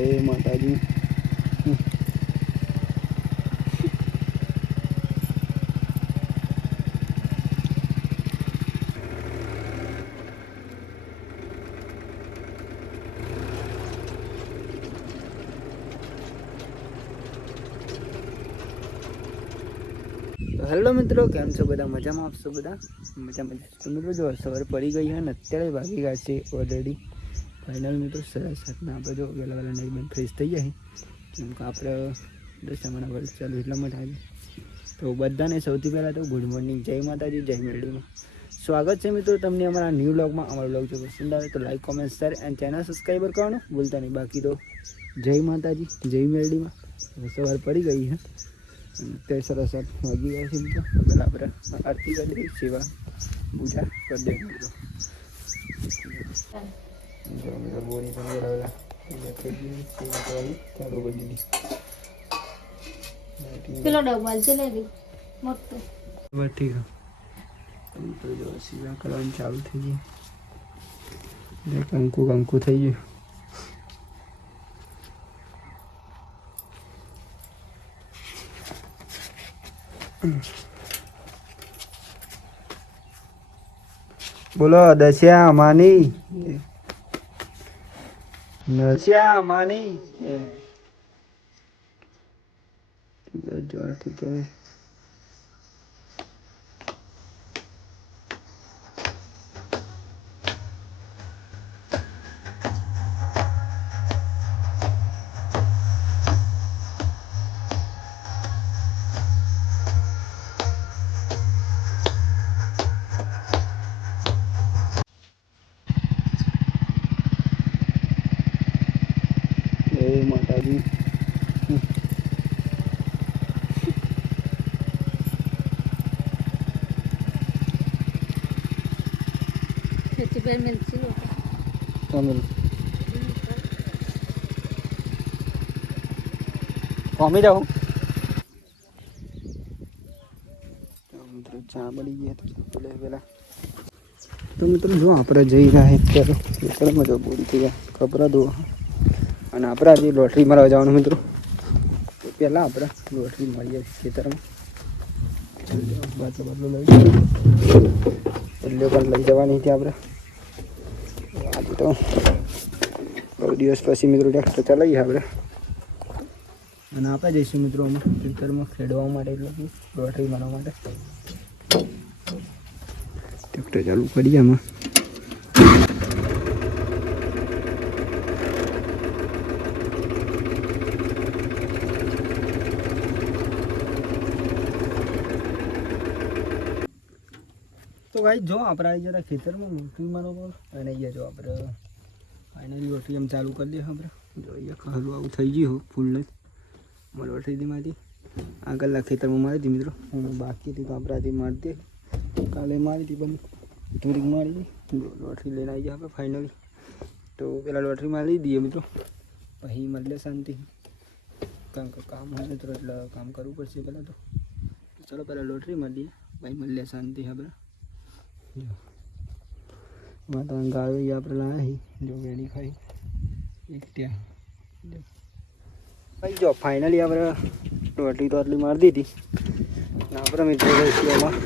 જય માતાજી. હેલો મિત્રો, કેમ છો બધા? મજામાં આપશો બધા? મજામાં તો મિત્રો જો સવાર પડી ગઈ છે ને અત્યારે વાગી ગયા છે ઓલરેડી ફાઇનલ મિત્રો 7:30 આપણે જો વહેલા વહેલા નહીં બંધ ફ્રેશ થઈ જાય કેમ કે આપણે દશામાના વર્લ્ડ ચાલુ એટલા માટે આવી. તો બધાને સૌથી પહેલાં તો ગુડ મોર્નિંગ, જય માતાજી, જય મેરડીમાં સ્વાગત છે મિત્રો તમને અમારા ન્યૂ વ્લોગમાં. અમારો વ્લોગ જો પસંદ આવે તો like, comment, share and channel subscriber કરવાનું ભૂલતા નહીં. બાકી તો જય માતાજી, જય મેરડીમાં. સવાર પડી ગઈ છે અત્યારે સરસ વાગી ગયા છે મિત્રો. પહેલાં આપણે આરતી કરી દઈએ, સેવા પૂજા કરી દઈએ મિત્રો. મિત્રો બોની પણ બરાબર સેવા કરવાની ચાલુ કરી દીધી. પેલો ડબ્બલ છે લે મોટો બસ ઠીક છે મિત્રો. જો સેવા કરવાની ચાલુ થઈ ગઈ. કંકુ કંકુ થઈ ગયું. બોલો દસ્યા માની, દસ્યા માની જોરથી તો જય માતાજી. કોમી જાઉં મિત્રો, ચા બની ગયા પેલા તો મિત્રો જો આપણે જઈ રહ્યા અત્યારે ખેતરમાં જો બોરી થઈ ગયા કપડાં ધોવા. અને આપણે આજે લોટરી મારવા જવાનું મિત્રો. તો પહેલાં આપણે લોટરી મળીએ ખેતરમાં. બદલો લઈ પણ લઈ જવાની હતી આપણે. આજે તો બહુ દિવસ પછી મિત્રો ટ્રેક્ટર ચલાવીએ આપણે. અને આપણે જઈશું મિત્રો અમે ખેતરમાં ખેડવા માટે, એટલે લોટરી મારવા માટે ટ્રેક્ટર ચાલુ કરીએ અમે. તો ભાઈ જો આપણે આવી જતા ખેતરમાં લોટરી મારો પર અને અહીંયા જો આપણે ફાઇનલી લોટરી એમ ચાલુ કરી દઈએ આપણે. જો અહીંયા ખરું આવું થઈ ગયું ફૂલ નહીં લોટરીમાંથી આગળના ખેતરમાં મારી હતી મિત્રો. બાકી હતી તો આપણે આજે મારી દઈએ. કાલે મારી હતી પણ થોડીક મારી લોટરી લઈને આવી જાય આપણે ફાઇનલી. તો પેલા લોટરી મારી દઈએ મિત્રો, પછી મળે શાંતિ. કારણ કે કામ હોય મિત્રો એટલે કામ કરવું પડશે પહેલાં તો. ચલો પહેલાં લોટરી મારી દઈએ, ભાઈ મળે શાંતિ આપણે. વાતાવરણ ગાળવી આપણે લાવી જો વેડી ખાઈ એક ત્યાં ભાઈ. જો ફાઇનલી આપણે લોટરી તો આટલી મારી દીધી ને આપણે મિત્રો રહીશું એમાં.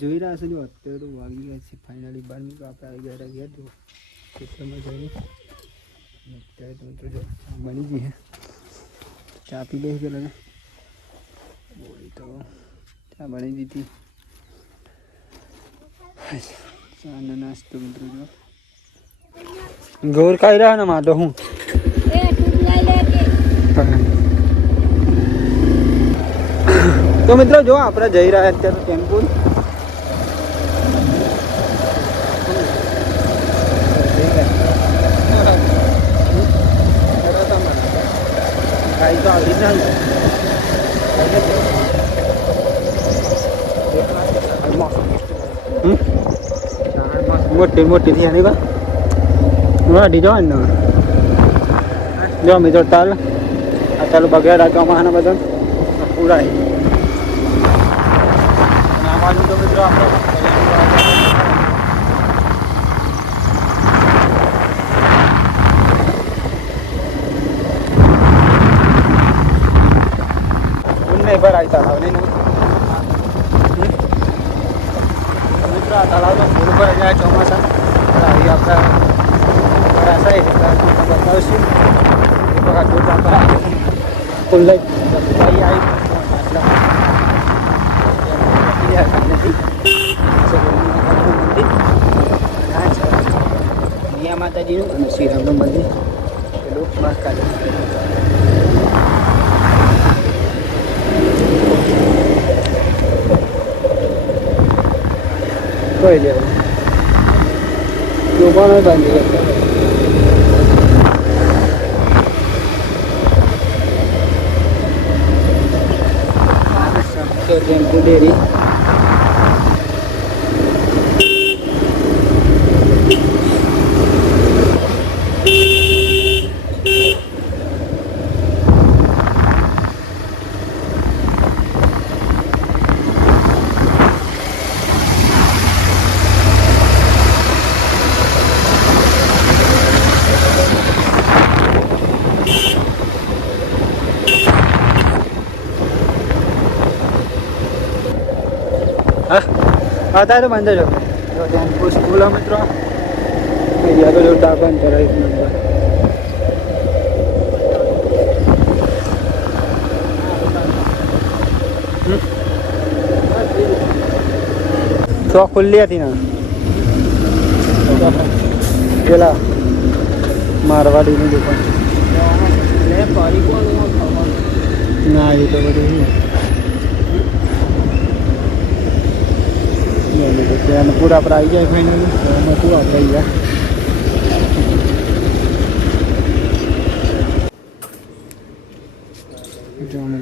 જોઈ રહ્યા છે જો અત્યારે તો વાગી ગયા છે ફાઇનલી 12. તો આપણે આવી ગયા ગયા તો ખેતરમાં જઈને અત્યારે તો મિત્રો જો બની ગઈ છે. ચા પી લઈ પેલા ને બોલી તો ચા બની દીધી. ચા નો નાસ્તો મિત્રો જો ગોર ખાઈ રહ્યા ને માં તો હું એ ટૂબ લઈ લેજે. તો મિત્રો જો આપણે જઈ રહ્યા અત્યારે ટેમ્પુલ તો આવી મોટી મોટી થી આની વાઢી જવાની ને જો મિત્રો તાલ આ ચાલુ બગેડા ચોમાસાના બધા પૂરા આ બાજુ તો મિત્રો આપણે ભરાય તળાવ નહીં મિત્રો આ તળાવનો ફૂલ ભરાઈ જાય ચોમાસા આવી આપણા ભરાશે બતાવશું ફૂલ લઈ મિયા માતાજીનું અને શ્રીરામનું મંદિર પેલું મહાકાલ કોઈ લેવું લોકોને બાંધી ટેમ્પો ડેરી आता तो बंद जो टेम्पो स्कूल मित्रों तो जो डाबन तरह एक नंबर तो खुली थी ना પેલા મારવાડીની દુકાન ના એ તો બધું પૂરા પર આવી જાય ફાઇનલી શું આપણે ગયા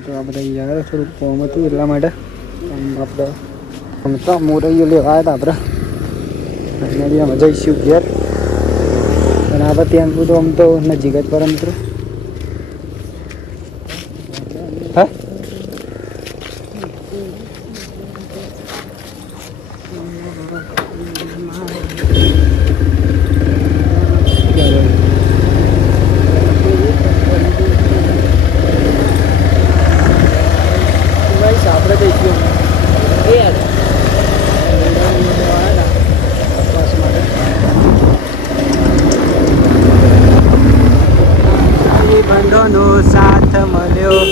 તો આપણે યાર થોડુંક કોમ હતું એટલા માટે આપણે તો મોરૈયો લેવા આવ્યા હતા આપણે અમે જઈશું ઘેર અને આપણે ત્યાં બધું આમ તો નજીક જ પર મિત્રો હા બંધોનો સાથ મળ્યો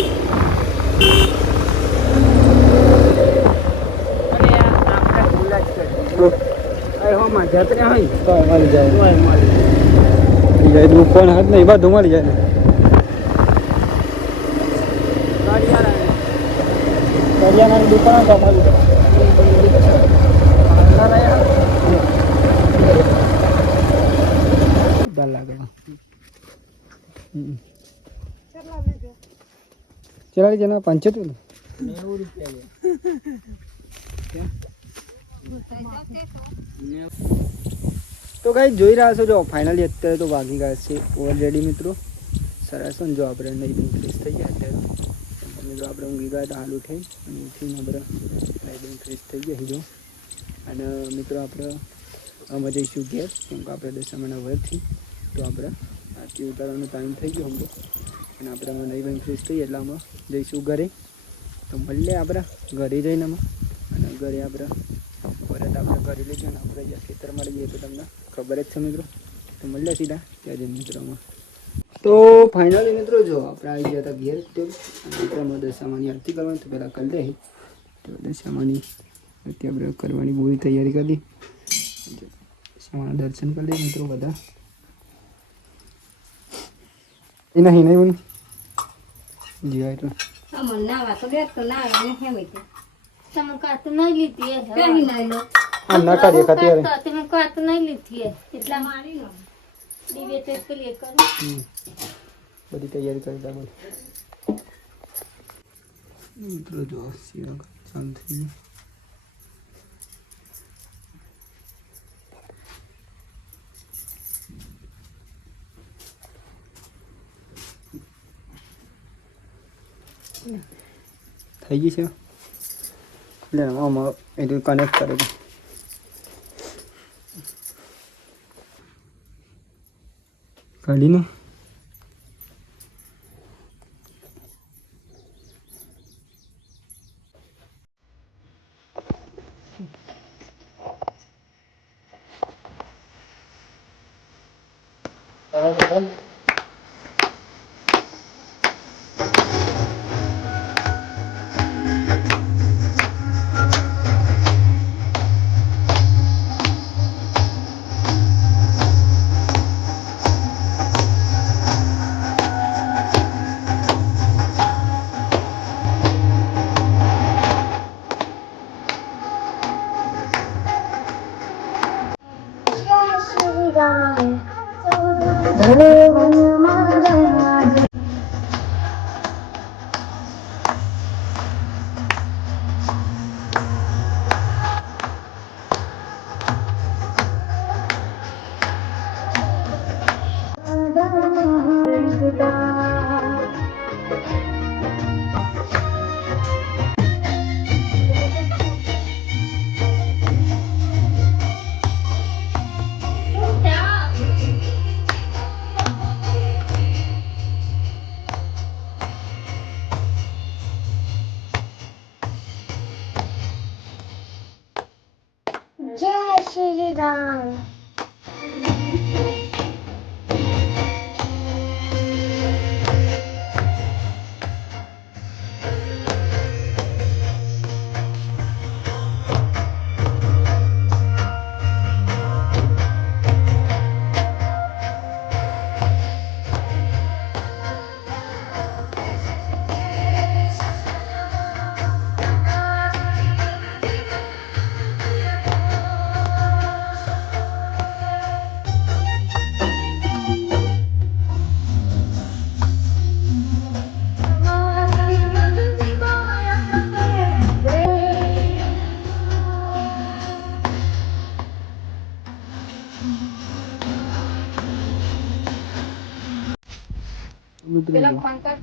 દુકાન હાથ ને બધું મળી જાય કરિયાણાની દુકાન લાગે ચલા જણા 75 તો ગાઈસ જોઈ રહ્યા છો જો ફાઇનલી અત્યારે તો વાગી ગયા છે ઓલરેડી મિત્રો સરસ જો આપણે નહીં ફ્રેશ થઈ ગયા અત્યારે મિત્રો આપણે ઊંઘી ગયા હતા હાલ ઉઠી અને ઉઠીને આપણે નહીં ફ્રેશ થઈ ગયા જો અને મિત્રો આપણે અમે જઈશું ઘેર કેમ કે આપણે દશામાના વર્ગથી તો આપણે આરતી ઉતારવાનો ટાઈમ થઈ ગયો અમને અને આપણે અમે નહીં ફ્રેશ થઈએ એટલે અમે જઈશું ઘરે તો મળીએ આપણે ઘરે જઈને અમે અને ઘરે આપણે પરત આપણે ઘરે લઈ જઈએ અને આપણે જ્યાં ખેતરમાં લઈએ તો તમને ખબર જ છે મિત્રો તો મળીએ સીધા ત્યાં જઈને મિત્રોમાં તો ફાઇનલી મિત્રો જો આપણે આવી ગયા હતા ઘેર તો આપણે અમે દશામાની આરતી કરવાની તો પહેલાં કરી લઈએ તો દશામાની આરતી આપણે કરવાની પૂરી તૈયારી કરી દશામાના દર્શન કરી લઈએ મિત્રો બધા એ નહીં નહીં બની જીવા એટલે અમર નાવા તો બેઠ તો ના આવે ને કેમ છે તમે કાતું નહીં લીધી એ કઈ નહીં લો આમ ના કાઢીએ અત્યારે તમે કાતું નહીં લીધી એ એટલા મારી લો દીવે તે પેલી કરી બધી તૈયારી કરી દા બોલ મિત્રો જો સીવા ચાલુ થઈ ગયું. થઈ ગઈ છે એટલે આમાં એ કનેક્ટ કરે છે કાઢીને જય શ્રી રામ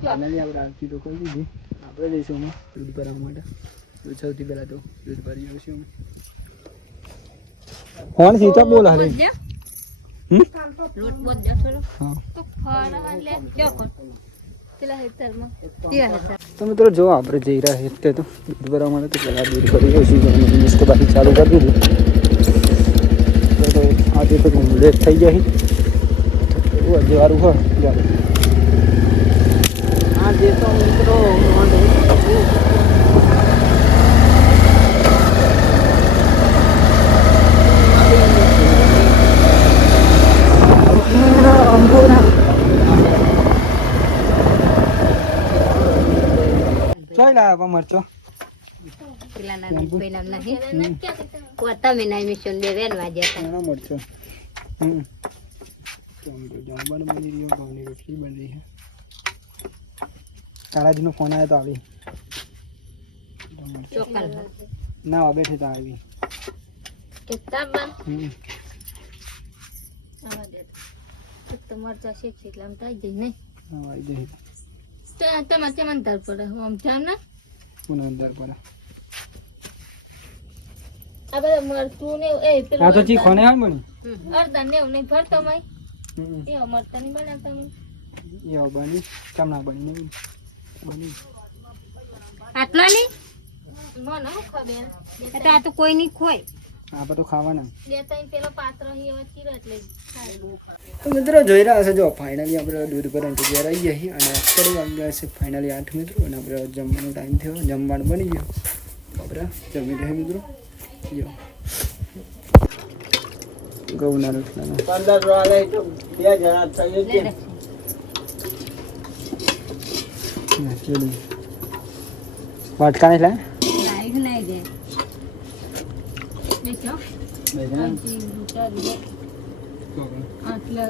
આપણે આરતી તો કરી દીધી આપણે જઈશું અમે દૂધ ભરવા માટે સૌથી પહેલાં તો દૂધ ભરી આવશું અમે ફોન સીધા બોલ હાલે લોટ બોલ દે થોડો હા તો ફાડા લે ક્યો કર પેલા હેતરમાં તો મિત્રો જો આપણે જઈ રહ્યા છીએ તે તો દૂધ ભરવા માટે તો પહેલાં દૂધ ભરી આવશું મિસ્ટ બાકી ચાલુ કરી દીધું તો આજે તો લેટ થઈ જાય એવું અજવાળું હોય જ્યારે આજે તો મિત્રો ચોઈ લાવ્યા મરચો પેલા ના પેલા નહીં કોતા મે ના મિશન બે વેલવા જતા એનો મરચો જમવાનું બની રહ્યું ઘઉંની રોટલી બની છે તારાજીનો ફોન આવ્યો તો આવી ચોકલ ના બેઠે તો આવી કિતાબ આવા દે તો મરચા શેક શેક લામ થાય જઈ નહીં હા આવી જઈ તમે તેમાં તર પડે હું આમ જાન ના મને અંદર પર આ બધા મરતું ને એ પેલું આ તો ચી ખોને આમ બની અડધા ને નહીં ભરતો મય એ મરતા નહીં બનાવતા તમે એવો બની કેમ ના બની નહીં બની આટલા ની મને હું ખબર એટલે આ તો કોઈ નહીં ખોય આપણે તો ખાવાના બે ત્રણ પેલો પાત્ર એવો ચીરો એટલે તો મિત્રો જોઈ રહ્યા હશે જો ફાઇનલી આપણે દૂધ પર તૈયાર આવી ગયા છીએ અને અત્યારે વાગ્યા છે ફાઇનલી 8 મિત્રો અને આપણે જમવાનો ટાઈમ થયો જમવાનું બની ગયું આપણે જમી રહ્યા મિત્રો જો ઘઉંના રોટલાનો 15 વાળા તો 2 જણા થઈ છે ચલો વાટકા નહીં લાય લાઈક નહીં દે દેખો બેસને આટલે